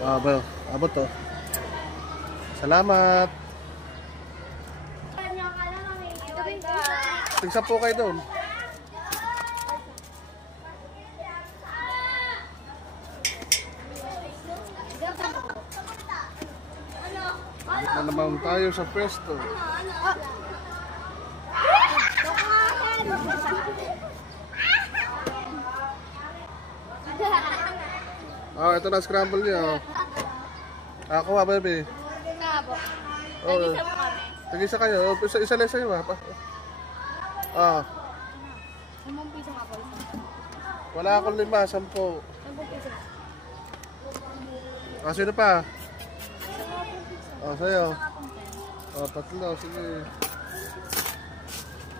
Abot to. Salamat. Tigsa po kayo doon. Na naman tayo sa pwesto. Oh, ito na scramble niya. Ako ha, baby. Oh, tag-isa kayo. Isa lang sa'yo ha. Ah. 10 piso nga po. Wala akong 5, 10. 10 piso. Ah, sino pa? Oh, sa'yo. Oh, 3. Sige.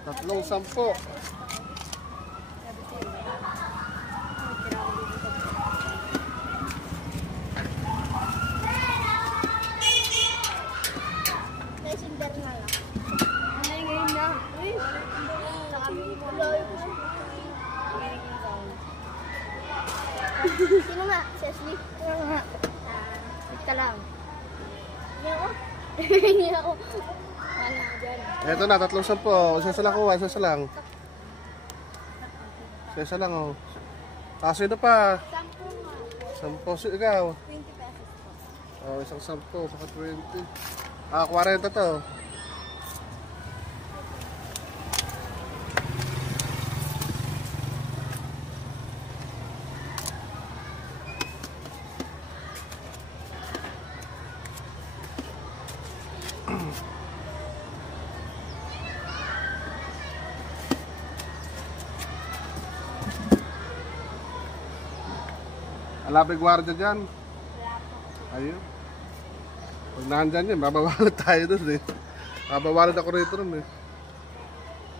3, 10. Sino nga? Si Ashley? Sino nga? Wait ka lang. Hindi ako. Hindi ako. Ano mo dyan? Eto na, 3, 10. Isa lang kuha, isa lang. Isa lang oh. Ah, sino pa? 10 nga. 10, ikaw. 20 pesos po. Oh, isang 10, saka 20. Ah, 40 to. Alabay gwardiya dyan. Ayun. Pag nandyan yun, babawalan tayo dun eh. Babawalan ako rito dun eh.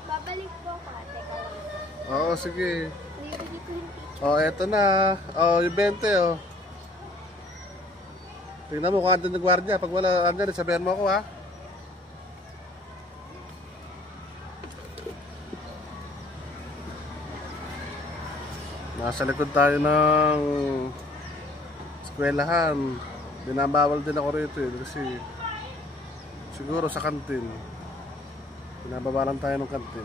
Babalik po ako. Teka lang. Oo, sige. Bibili ko yung picture. Oh, eto na. Oh, yung 20 oh. Tingnan mo kung andyan ng gwardiya. Pag wala andyan, sabihan mo ako ha. Nasa likod tayo ng eskwelahan. Binabawal din ako rito eh, kasi siguro sa kantin. Binabawalan tayo ng kantin.